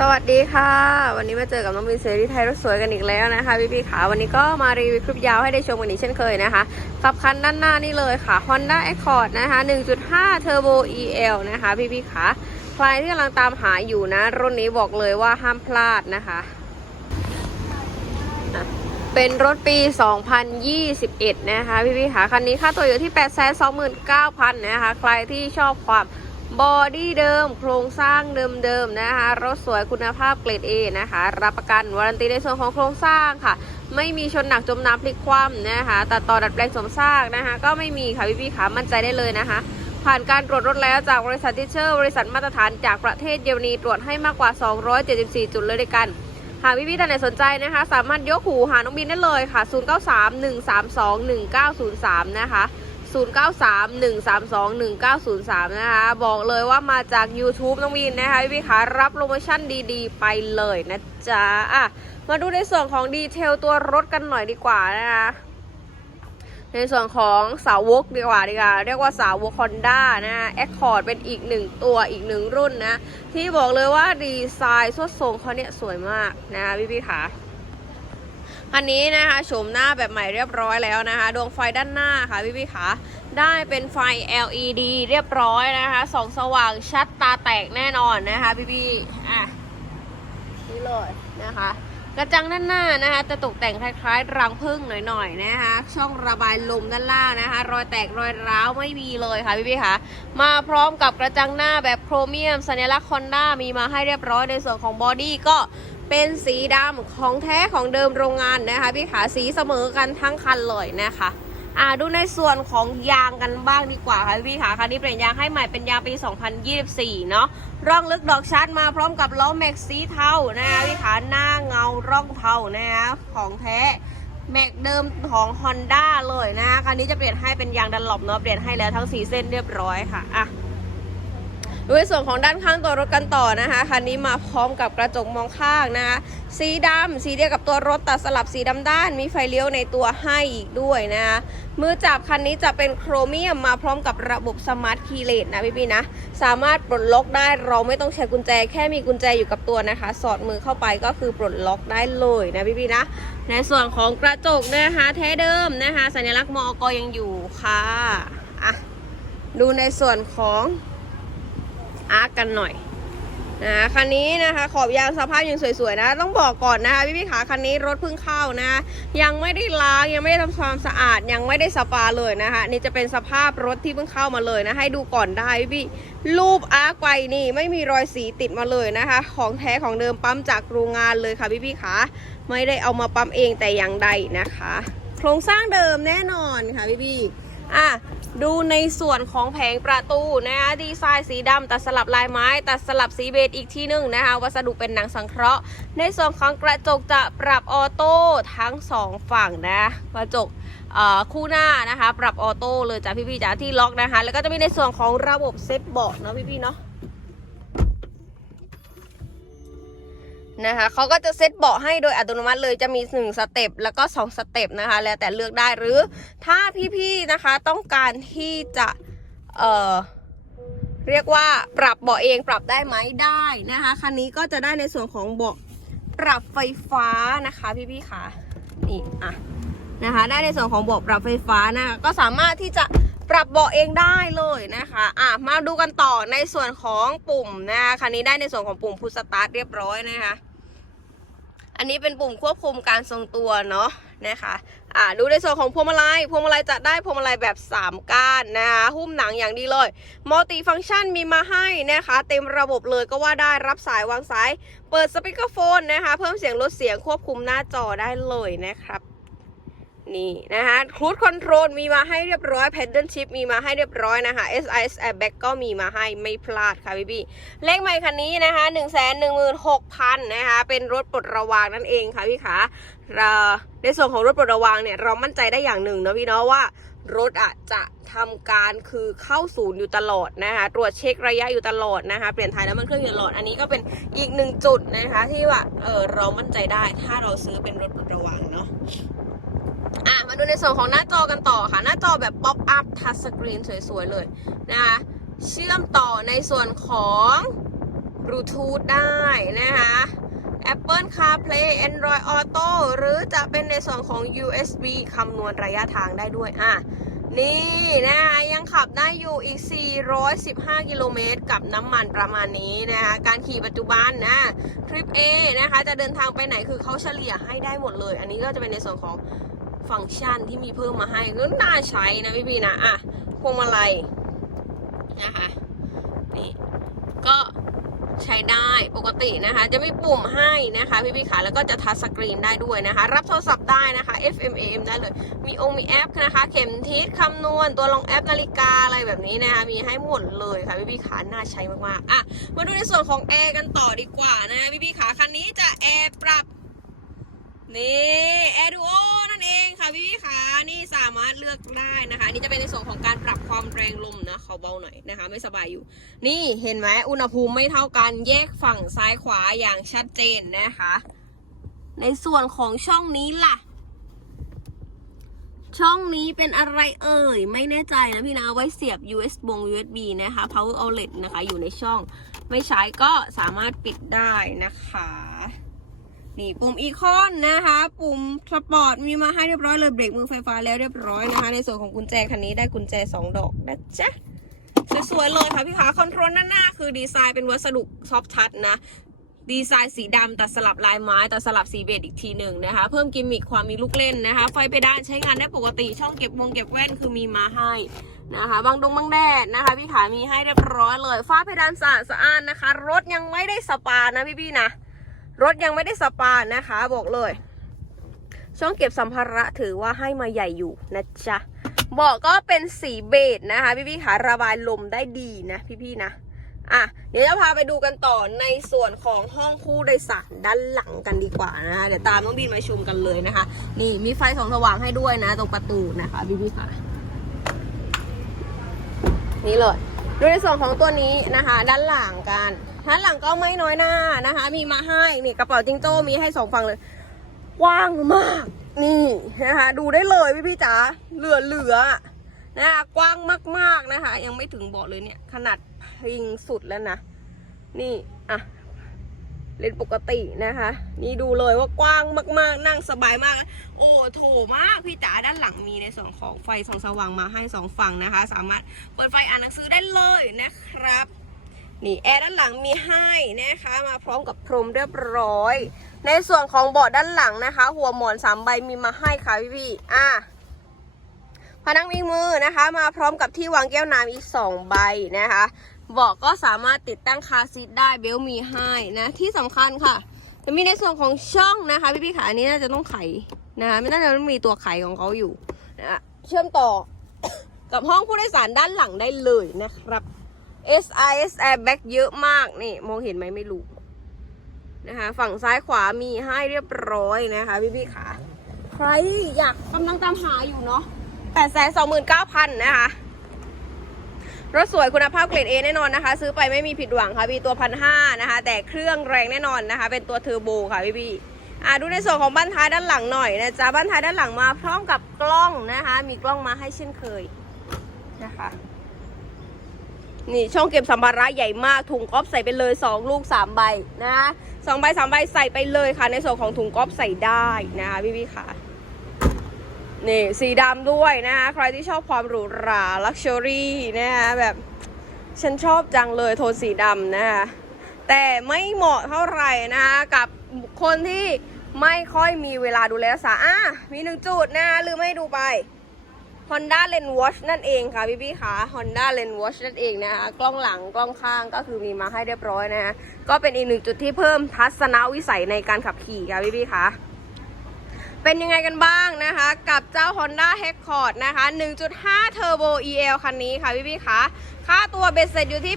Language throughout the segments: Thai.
สวัสดีค่ะ วันนี้มาเจอกับน้องมินเซรีไทยรถสวยกันอีกแล้วนะคะพี่พี่ๆขาวันนี้ก็มารีวิวคลิปยาวให้ได้ชมกันอีกเช่นเคยนะคะกับคันด้านหน้านี่เลยค่ะ Honda Accord นะคะ 1.5 Turbo EL นะคะพี่พี่ๆขาใครที่กำลังตามหาอยู่นะ รุ่นนี้บอกเลยว่าห้ามพลาดนะคะ เป็นรถปี 2021 นะคะพี่พี่ๆขาคันนี้ค่าตัวอยู่ที่ 829,000 นะคะ ใครที่ชอบความ บอดี้เดิม โครงสร้างเดิมๆนะคะ รถสวยคุณภาพเกรด A นะคะ รับประกันวารันตีในส่วนของโครงสร้างค่ะ ไม่มีชนหนักจมน้ำพลิกคว่ำนะคะตัดต่อดัดแปลงสมซากนะคะ ก็ไม่มีค่ะพี่ๆขามั่นใจได้เลยนะคะ ผ่านการตรวจรถแล้วจากบริษัททิเชอร์บริษัทมาตรฐานจากประเทศเยอรมนีตรวจให้มากกว่า 274 จุดเลยด้วยกันหากพี่พี่ๆท่านไหนสนใจนะคะ สามารถยกหูหาน้องบินได้เลยค่ะ 0931321903 นะคะ 0931321903 นะคะ บอกเลยว่ามาจาก YouTube น้องบินนะคะพี่พี่ๆคะรับโปรโมชั่นดีๆ ไปเลยนะจ๊ะอะมาดูในส่วนของดีเทลตัวรถกันหน่อยดีกว่านะคะในส่วนของสาวกดีกว่าดีกว่า เรียกว่าสาวกฮอนด้านะแอคคอร์ดเป็นอีกหนึ่งตัวอีกหนึ่งรุ่นนะ ที่บอกเลยว่าดีไซน์สวดทรงเขาเนี่ยสวยมากนะคะพี่พี่ๆ อันนี้นะคะโฉมหน้าแบบใหม่เรียบร้อยแล้วนะคะ ดวงไฟด้านหน้าค่ะพี่พี่ค่ะได้เป็นไฟ LED เรียบร้อยนะคะส่องสว่างชัดตาแตกแน่นอนนะคะพี่พี่อะนี่เลยนะคะกระจังด้านหน้านะคะจะตกแต่งคล้ายๆ รังผึ้งหน่อยๆนะคะ ช่องระบายลมด้านล่างนะคะ รอยแตกรอยร้าวไม่มีเลยค่ะพี่พี่ค่ะมาพร้อมกับกระจังหน้าแบบโครเมียมสัญลักษณ์คอนด้ามีมาให้เรียบร้อยในส่วนของบอดี้ก็ เป็นสีดำของแท้ของเดิมโรงงานนะคะพี่ขาสีเสมอกันทั้งคันเลยนะคะอ่าดูในส่วนของยางกันบ้างดีกว่าค่ะพี่ขาคันนี้เปลี่ยนยางให้ใหม่เป็นยางปี 2024 เนาะร่องลึกดอกชัดมาพร้อมกับล้อแม็กสีเทานะคะพี่ขาหน้าเงาร่องเทานะคะของแท้แม็กเดิมของ Honda เลยนะคะคันนี้จะเปลี่ยนให้เป็นยางดันหลบเนาะเปลี่ยนให้แล้วทั้ง4เส้นเรียบร้อยค่ะอะ ดูในส่วนของด้านข้างตัวรถกันต่อนะคะคันนี้มาพร้อมกับกระจกมองข้างนะคะสีดำสีเดียวกับตัวรถตัดสลับสีดำด้าน มีไฟเลี้ยวในตัวให้อีกด้วยนะคะมือจับคันนี้จะเป็นโครเมียมมาพร้อมกับระบบสมาร์ทคีย์เลสนะพี่พี่ๆนะ สามารถปลดล็อกได้เราไม่ต้องใช้กุญแจ แค่มีกุญแจอยู่กับตัวนะคะ สอดมือเข้าไปก็คือปลดล็อกได้เลยนะพี่พี่ๆนะ ในส่วนของกระจกนะคะแท้เดิมนะคะ สัญลักษณ์มอกยังอยู่ค่ะอะดูในส่วนของ อาร์กันหน่อยนะคันนี้นะคะ ขอบยางสภาพยังสวยๆนะ ต้องบอกก่อนนะคะพี่พี่ขาคันนี้รถเพิ่งเข้านะ ยังไม่ได้ล้างยังไม่ได้ทำความสะอาดยังไม่ได้สปาเลยนะคะนี่จะเป็นสภาพรถที่เพิ่งเข้ามาเลยนะ ให้ดูก่อนได้พี่ๆรูปอาร์กไวนี่ไม่มีรอยสีติดมาเลยนะคะ ของแท้ของเดิมปั๊มจากโรงงานเลยค่ะพี่พี่ขาไม่ได้เอามาปั๊มเองแต่อย่างใดนะคะ โครงสร้างเดิมแน่นอนค่ะพี่พี่ อะดูในส่วนของแผงประตูนะคะดีไซน์สีดำตัดสลับลายไม้ ตัดสลับสีเบจอีกที่หนึ่งนะคะวัสดุเป็นหนังสังเคราะห์ ในส่วนของกระจกจะปรับออโต้ทั้งสองฝั่งนะกระจกคู่หน้านะคะ ปรับออโต้เลยจ้ะพี่ๆจ้ะที่ล็อกนะคะ แล้วก็จะมีในส่วนของระบบเซ็ตเบาะเนาะพี่ๆเนาะ นะคะเขาก็จะเซตเบาะให้โดยอัตโนมัติเลยจะมี 1 สเต็ปแล้วก็ 2 สเต็ปนะคะ แล้วแต่เลือกได้หรือถ้าพี่ๆนะคะต้องการที่จะเอ่อเรียกว่าปรับเบาะเองปรับได้ไหมได้นะคะคันนี้ก็จะได้ในส่วนของเบาะปรับไฟฟ้านะคะพี่ๆค่ะนี่อะนะคะได้ในส่วนของเบาะปรับไฟฟ้านะคะก็สามารถที่จะ รับเบาะเองได้เลยนะคะอะมาดูกันต่อในส่วนของปุ่มนะคะคันนี้ได้ในส่วนของปุ่มพุชสตาร์ทเรียบร้อยนะคะอันนี้เป็นปุ่มควบคุมการทรงตัวเนาะนะคะอ่าดูในส่วนของพวงมาลัยพวงมาลัยจะได้พวงมาลัยแบบ 3 ก้านนะคะหุ้มหนังอย่างดีเลยมัลติฟังก์ชันมีมาให้นะคะ เต็มระบบเลยก็ว่าได้รับสายวางสาย เปิดสปีกเกอร์โฟนนะคะ เพิ่มเสียงลดเสียงควบคุมหน้าจอได้เลยนะครับ นี่นะคะครูดคอนโทรลมีมาให้เรียบร้อย Pedal Shift มีมาให้เรียบร้อยนะคะ SIS Airbag ก็มีมาให้ไม่พลาดค่ะพี่พี่เลขใหม่คันนี้นะคะ 1 1 6 0 0 0นะคะ เป็นรถปลดระวางนั่นเองค่ะพี่ขาเราในส่วนของรถปลดระวางเนี่ยเรามั่นใจได้อย่างหนึ่งเนาะพี่เนาะว่ารถอะจะทำการคือเข้าศูนย์อยู่ตลอดนะคะ ตรวจเช็คระยะอยู่ตลอดนะคะ เปลี่ยนถ่ายน้ำมันเครื่องอยู่ตลอด อันนี้ก็เป็นอีกหนึ่งจุดนะคะ ที่ว่าเออเรามั่นใจได้ถ้าเราซื้อเป็นรถปลดระวางเนาะะมาดูในส่วนของหน้าจอกันต่อค่ะ หน้าจอแบบป๊อปอัพทัชสกรีนสวยๆเลยนะคะเชื่อมต่อในส่วนของบลูทูธได้นะคะ Apple CarPlay Android Auto หรือจะเป็นในส่วนของ USB คำนวณระยะทางได้ด้วยอะนี่นะคะยังขับได้อยู่อีก 415 กิโลเมตรกับน้ำมันประมาณนี้นะคะการขี่ปัจจุบันนะทริป A นะคะจะเดินทางไปไหนคือเขาเฉลี่ยให้ได้หมดเลย อันนี้ก็จะเป็นในส่วนของ ฟังก์ชันที่มีเพิ่มมาให้ก็น่าใช้นะพี่พี่นะอะพวงมาลัยนะคะนี่ก็ใช้ได้ปกตินะคะ จะมีปุ่มให้นะคะพี่พี่ขาแล้วก็จะทัชสกรีนได้ด้วยนะคะ รับโทรศัพท์ได้นะคะ FM AM ได้เลย มีองค์มีแอปนะคะ เข็มทิศคำนวณตัวลงแอปนาฬิกาอะไรแบบนี้นะคะ มีให้หมดเลยค่ะพี่พี่ขาน่าใช้มากๆอะมาดูในส่วนของแอร์กันต่อดีกว่านะพี่พี่ขาคันนี้จะแอร์ปรับนี่แอร์ดูโอ ค่ะพี่พี่ขานี่สามารถเลือกได้นะคะ นี่จะเป็นในส่วนของการปรับความแรงลมนะเขาเบาหน่อยนะคะ ไม่สบายอยู่ นี่เห็นไหมอุณหภูมิไม่เท่ากันแยกฝั่งซ้ายขวาอย่างชัดเจนนะคะ ในส่วนของช่องนี้ล่ะ ช่องนี้เป็นอะไรเอ่ย ไม่แน่ใจนะพี่นะเอาไว้เสียบ US บง USB นะคะ power outlet นะคะ อยู่ในช่อง ไม่ใช้ก็สามารถปิดได้นะคะ นี่ปุ่มอีคอนนะคะ ปุ่มสปอร์ตมีมาให้เรียบร้อยเลยเบรกมือไฟฟ้าแล้วเรียบร้อยนะคะ ในส่วนของกุญแจคันนี้ได้กุญแจ 2 ดอกนะจ๊ะสวยๆเลยค่ะพี่ขาคอนโทรลหน้าคือดีไซน์เป็นวัสดุซอฟทัชนะ ดีไซน์สีดำตัดสลับลายไม้ตัดสลับสีเบจอีกทีหนึ่งนะคะ เพิ่มกิมมิคความมีลูกเล่นนะคะ ไฟเพดานใช้งานได้ปกติช่องเก็บวงเก็บแว่นคือมีมาให้นะคะบางดงบางแดดนะคะ พี่ขามีให้เรียบร้อยเลย ฟ้าเพดานสะอาดสะอ้านนะคะ รถยังไม่ได้สปานะพี่ๆนะ รถยังไม่ได้สปานะคะ บอกเลย ช่องเก็บสัมภาระถือว่าให้มาใหญ่อยู่นะจ๊ะเบาะก็เป็นสีเบจนะคะ พี่ๆขาระบายลมได้ดีนะพี่ๆนะอะเดี๋ยวจะพาไปดูกันต่อในส่วนของห้องผู้โดยสารด้านหลังกันดีกว่านะคะเดี๋ยวตามน้องบีนมาชมกันเลยนะคะ นี่มีไฟสองสว่างให้ด้วยนะ ตรงประตูนะคะพี่ๆค่ะนี่เลยดูในส่วนของตัวนี้นะคะ ด้านหลังกัน ด้านหลังก็ไม่น้อยหน้านะคะ มีมาให้นี่กระเป๋าจิงโจ้มีให้สองฝั่งเลยกว้างมาก นี่นะคะดูได้เลยพี่พี่จ๋าเหลือเหลือๆนะคะกว้างมากๆนะคะ ยังไม่ถึงเบาะเลยเนี่ย ขนาดพิงสุดแล้วนะ นี่อะเลนปกตินะคะ นี่ดูเลยว่ากว้างมากๆ นั่งสบายมาก โอ้โถมากพี่จ๋าด้านหลังมีในส่วนของไฟส่องสว่างมาให้สองฝั่งนะคะ สามารถเปิดไฟอ่านหนังสือได้เลยนะครับ นี่แอร์ด้านหลังมีให้นะคะมาพร้อมกับพรมเรียบร้อย ในส่วนของเบาะด้านหลังนะคะ หัวหมอนสามใบมีมาให้ค่ะพี่พี่ๆอะพนักมีมือนะคะ มาพร้อมกับที่วางแก้วน้ำอีกสองใบนะคะเบาะก็สามารถติดตั้งคาซีทได้เบลมีให้นะที่สำคัญค่ะ จะมีในส่วนของช่องนะคะ พี่พี่ๆขาอันนี้น่าจะต้องไขนะคะไม่น่าจะต้องมีตัวไขของเขาอยู่นะเชื่อมต่อกับห้องผู้โดยสารด้านหลังได้เลยนะครับ SIS airbag เยอะมากนี่ มองเห็นไหมไม่รู้นะคะ ฝั่งซ้ายขวามีให้เรียบร้อยนะคะ พี่พี่ๆขาใครอยากกำลังตามหาอยู่เนาะแปดแสนสองหมื่นเก้าพันนะคะ รถสวยคุณภาพเกรด A แน่นอนนะคะ ซื้อไปไม่มีผิดหวังค่ะพี่ตัวพันห้านะคะ แต่เครื่องแรงแน่นอนนะคะ เป็นตัวเทอร์โบค่ะพี่พี่ๆอะดูในส่วนของบ้านท้ายด้านหลังหน่อยนะจ๊ะบ้านท้ายด้านหลังมาพร้อมกับกล้องนะคะ มีกล้องมาให้เช่นเคยนะคะ นี่ช่องเก็บสัมภาระใหญ่มากถุงก๊อฟใส่ไปเลยสองลูกสามใบนะสองใบสามใบใส่ไปเลยค่ะ ในส่วนของถุงก๊อฟใส่ได้นะคะพี่พี่ค่ะนี่สีดำด้วยนะคะใครที่ชอบความหรูหราลักชัวรี่นะคะแบบฉันชอบจังเลยโทนสีดำนะคะแต่ไม่เหมาะเท่าไหร่นะคะกับคนที่ไม่ค่อยมีเวลาดูแลรักษาอะมีหนึ่งจุดนะคะลืมไม่ดูไป Honda Lens Watch นั่นเองค่ะพี่พี่ค่ะ Honda Lens Watch นั่นเองนะคะ กล้องหลังกล้องข้างก็คือมีมาให้เรียบร้อยนะคะก็เป็นอีกหนึ่งจุดที่เพิ่มทัศนวิสัยในการขับขี่ค่ะพี่พี่ค่ะเป็นยังไงกันบ้างนะคะ กับเจ้า Honda Accord นะคะ 1.5 Turbo EL คันนี้ค่ะพี่พี่ค่ะค่าตัวเบสเซ็ตอยู่ที่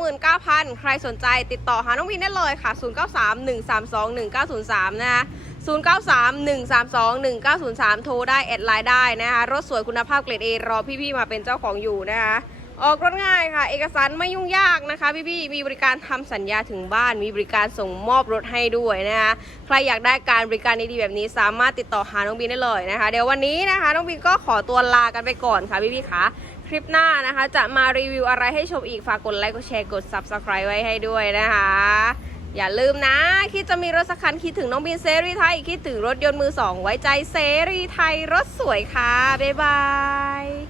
829,000 ใครสนใจติดต่อหาน้องวินได้เลยค่ะ 0931321903 นะคะ 0931321903 โทรได้แอดไลน์ได้นะคะ รถสวยคุณภาพเกรด A รอพี่ๆมาเป็นเจ้าของอยู่นะคะ ออกรถง่ายค่ะ เอกสารไม่ยุ่งยากนะคะ พี่ๆมีบริการทำสัญญาถึงบ้าน มีบริการส่งมอบรถให้ด้วยนะคะ ใครอยากได้การบริการดีๆแบบนี้สามารถติดต่อหาน้องบินได้เลยนะคะ เดี๋ยววันนี้นะคะน้องบินก็ขอตัวลากันไปก่อนค่ะพี่ๆค่ะคลิปลิปหน้านะคะ จะมารีวิวอะไรให้ชมอีกฝากกดไลค์กดแชร์กด Subscribe ไว้ให้ด้วยนะคะ อย่าลืมนะ คิดจะมีรถสักคันคิดถึงน้องบินเซรีไทย คิดถึงรถยนต์มือสองไว้ใจเซรีไทยรถสวยค่ะ บ๊ายบาย